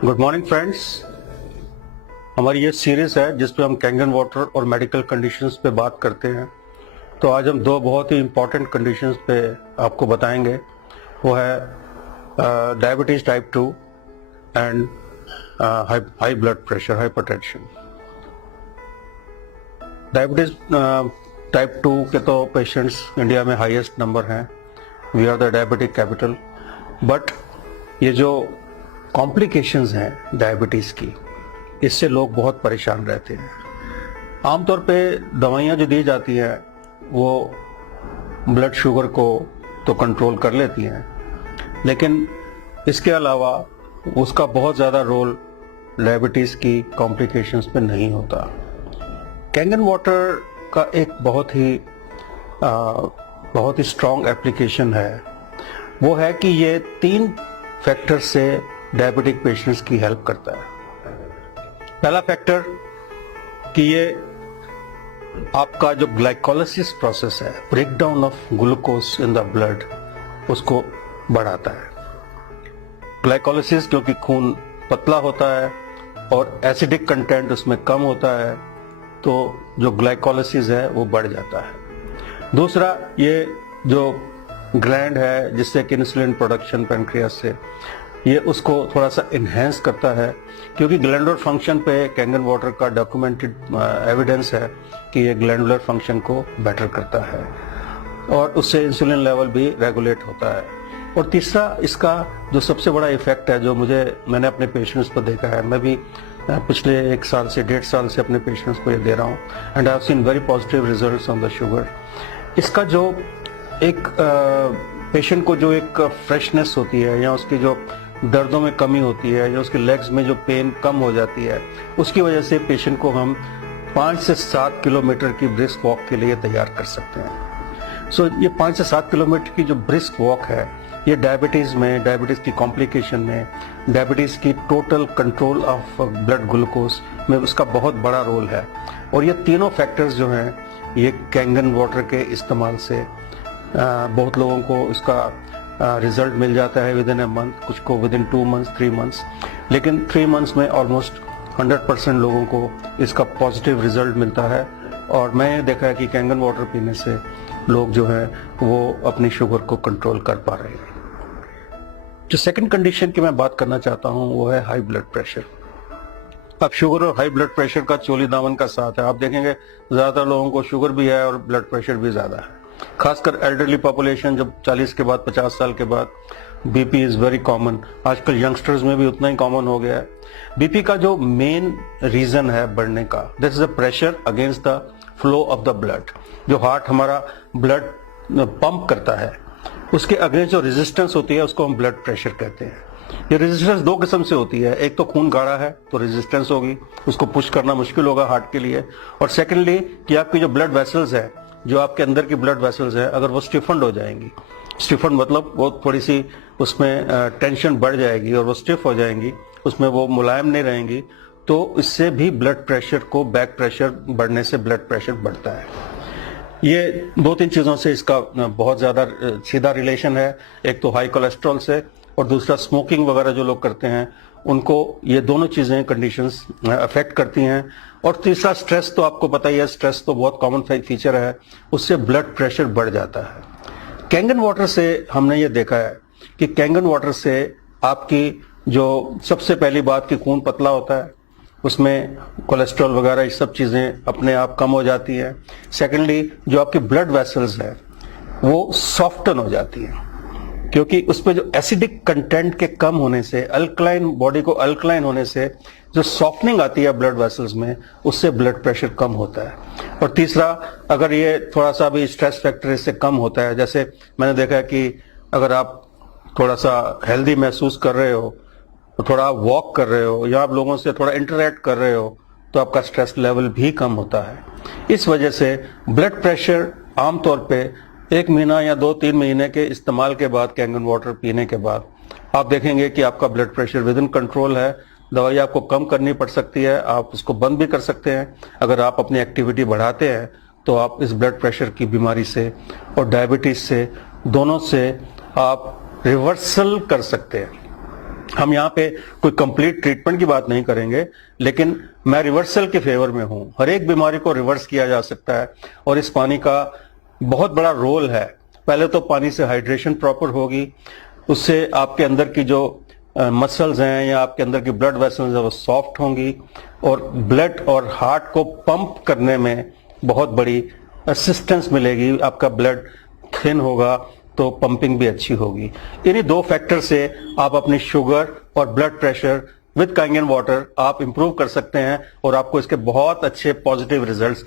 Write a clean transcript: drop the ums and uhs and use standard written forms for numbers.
Good morning friends. हमारी ये series है जिसपे हम कैंगन वाटर और मेडिकल कंडीशंस पे बात करते हैं। तो आज हम दो बहुत ही इम्पोर्टेंट कंडीशंस पे आपको बताएंगे। वो है diabetes type 2 and high blood pressure, hypertension. Diabetes type 2 के तो पेशेंट्स इंडिया में हाईएस्ट नंबर हैं। We are the diabetic capital. But ये जो कॉम्प्लिकेशंस हैं डायबिटीज की, इससे लोग बहुत परेशान रहते हैं। आमतौर पे दवाइयाँ जो दी जाती हैं वो ब्लड शुगर को तो कंट्रोल कर लेती हैं, लेकिन इसके अलावा उसका बहुत ज़्यादा रोल डायबिटीज़ की कॉम्प्लिकेशंस पे नहीं होता। कैंगन वाटर का एक बहुत ही स्ट्रॉन्ग एप्लीकेशन है। वो है कि ये 3 फैक्टर से डायबिटिक पेशेंट्स की हेल्प करता है। पहला फैक्टर कि ये आपका जो ग्लाइकोलाइसिस प्रोसेस है, break down of glucose in the blood, उसको बढ़ाता है। ग्लाइकोलाइसिस क्योंकि खून पतला होता है और एसिडिक कंटेंट उसमें कम होता है, तो जो ग्लाइकोलाइसिस है वो बढ़ जाता है। दूसरा, ये जो ग्लैंड है जिससे कि इंसुलिन प्रोडक्शन पैनक्रियास से, ये उसको थोड़ा सा इन्हेंस करता है, क्योंकि ग्लैंडुलर फंक्शन पे कैंगन वाटर का डॉक्यूमेंटेड एविडेंस है कि ये ग्लैंडुलर फंक्शन को बेटर करता है और उससे इंसुलिन लेवल भी रेगुलेट होता है। और तीसरा, इसका जो सबसे बड़ा इफेक्ट है, जो मैंने अपने पेशेंट्स पर देखा है, मैं भी पिछले 1 साल से 1.5 साल से अपने पेशेंट्स को ये दे रहा हूँ, and I have seen very positive results on the sugar. इसका जो एक पेशेंट को जो एक फ्रेशनेस होती है, या उसकी जो दर्दों में कमी होती है, या उसके लेग्स में जो पेन कम हो जाती है, उसकी वजह से पेशेंट को हम 5 से 7 किलोमीटर की ब्रिस्क वॉक के लिए तैयार कर सकते हैं। सो ये 5 से 7 किलोमीटर की जो ब्रिस्क वॉक है, ये डायबिटीज़ की कॉम्प्लिकेशन में, डायबिटीज़ की total control of blood glucose में उसका बहुत बड़ा रोल है। और ये तीनों फैक्टर्स जो हैं, ये कैंगन वाटर के इस्तेमाल से बहुत लोगों को इसका रिजल्ट मिल जाता है विद इन ए मंथ, कुछ को विद इन 2 मंथ्स, 3 मंथ्स, लेकिन 3 मंथ्स में ऑलमोस्ट 100% लोगों को इसका पॉजिटिव रिजल्ट मिलता है। और मैं देखा है कि कैंगन वाटर पीने से लोग जो है वो अपनी शुगर को कंट्रोल कर पा रहे हैं। जो सेकंड कंडीशन की मैं बात करना चाहता हूँ वो है हाई ब्लड प्रेशर। अब शुगर और हाई ब्लड प्रेशर का चोली दामन का साथ है। आप देखेंगे ज्यादातर लोगों को शुगर भी है और ब्लड प्रेशर भी ज्यादा है, खासकर एल्डरली पॉपुलेशन, जब 40 के बाद 50 साल के बाद बीपी इज वेरी कॉमन। आजकल यंगस्टर्स में भी उतना ही कॉमन हो गया है। बीपी का जो मेन रीजन है बढ़ने का, this is the pressure against the flow of the blood. जो हार्ट हमारा ब्लड पंप करता है, उसके अगेंस्ट जो रेजिस्टेंस होती है उसको हम ब्लड प्रेशर कहते हैं। ये रेजिस्टेंस 2 किस्म से होती है। एक तो खून गाढ़ा है तो रेजिस्टेंस होगी, उसको पुश करना मुश्किल होगा हार्ट के लिए। और सेकेंडली कि आपकी जो ब्लड वेसल्स है, जो आपके अंदर की ब्लड वेसल्स है, अगर वो स्टिफन्ड हो जाएंगी, स्टिफन्ड मतलब वो थोड़ी सी उसमें टेंशन बढ़ जाएगी और वो स्टिफ हो जाएंगी, उसमें वो मुलायम नहीं रहेंगी, तो इससे भी ब्लड प्रेशर को, बैक प्रेशर बढ़ने से ब्लड प्रेशर बढ़ता है। ये 2-3 चीजों से इसका बहुत ज्यादा सीधा रिलेशन है। एक तो हाई कोलेस्ट्रॉल से, और दूसरा स्मोकिंग वगैरह जो लोग करते हैं उनको ये दोनों चीजें, कंडीशंस अफेक्ट करती हैं। और तीसरा, स्ट्रेस तो आपको पता ही है, स्ट्रेस तो बहुत कॉमन फीचर है, उससे ब्लड प्रेशर बढ़ जाता है। कैंगन वाटर से हमने ये देखा है कि कैंगन वाटर से आपकी जो सबसे पहली बात कि खून पतला होता है, उसमें कोलेस्ट्रॉल वगैरह ये सब चीजें अपने आप कम हो जाती हैं। सेकेंडली, जो आपकी ब्लड वेसल्स है वो सॉफ्टन हो जाती हैं, क्योंकि उस पर जो एसिडिक कंटेंट के कम होने से, अल्कलाइन, बॉडी को अल्कलाइन होने से जो सॉफ्टनिंग आती है ब्लड वेसल्स में, उससे ब्लड प्रेशर कम होता है। और तीसरा, अगर ये थोड़ा सा भी स्ट्रेस फैक्टर इससे कम होता है, जैसे मैंने देखा है कि अगर आप थोड़ा सा हेल्दी महसूस कर रहे हो, थोड़ा आप वॉक कर रहे हो, या आप लोगों से थोड़ा इंटरेक्ट कर रहे हो, तो आपका स्ट्रेस लेवल भी कम होता है। इस वजह से ब्लड प्रेशर आमतौर पे 1 महीना या 2-3 महीने के इस्तेमाल के बाद, कैंगन वाटर पीने के बाद, आप देखेंगे कि आपका blood pressure with in control है। दवाई आपको कम करनी पड़ सकती है, आप उसको बंद भी कर सकते हैं। अगर आप अपनी एक्टिविटी बढ़ाते हैं तो आप इस ब्लड प्रेशर की बीमारी से और डायबिटीज से, दोनों से आप रिवर्सल कर सकते हैं। हम यहाँ पे कोई कंप्लीट ट्रीटमेंट की बात नहीं करेंगे, लेकिन मैं रिवर्सल के फेवर में हूँ। हर एक बीमारी को रिवर्स किया जा सकता है और इस पानी का बहुत बड़ा रोल है। पहले तो पानी से हाइड्रेशन प्रॉपर होगी, उससे आपके अंदर की जो मसल्स हैं या आपके अंदर की ब्लड वेसल्स हैं वो सॉफ्ट होंगी और ब्लड और हार्ट को पंप करने में बहुत बड़ी असिस्टेंस मिलेगी। आपका ब्लड थिन होगा तो पंपिंग भी अच्छी होगी। इन्हीं 2 फैक्टर से आप अपनी शुगर और ब्लड प्रेशर विद कांगेन वाटर आप इंप्रूव कर सकते हैं और आपको इसके बहुत अच्छे पॉजिटिव रिजल्ट्स मिलेंगे।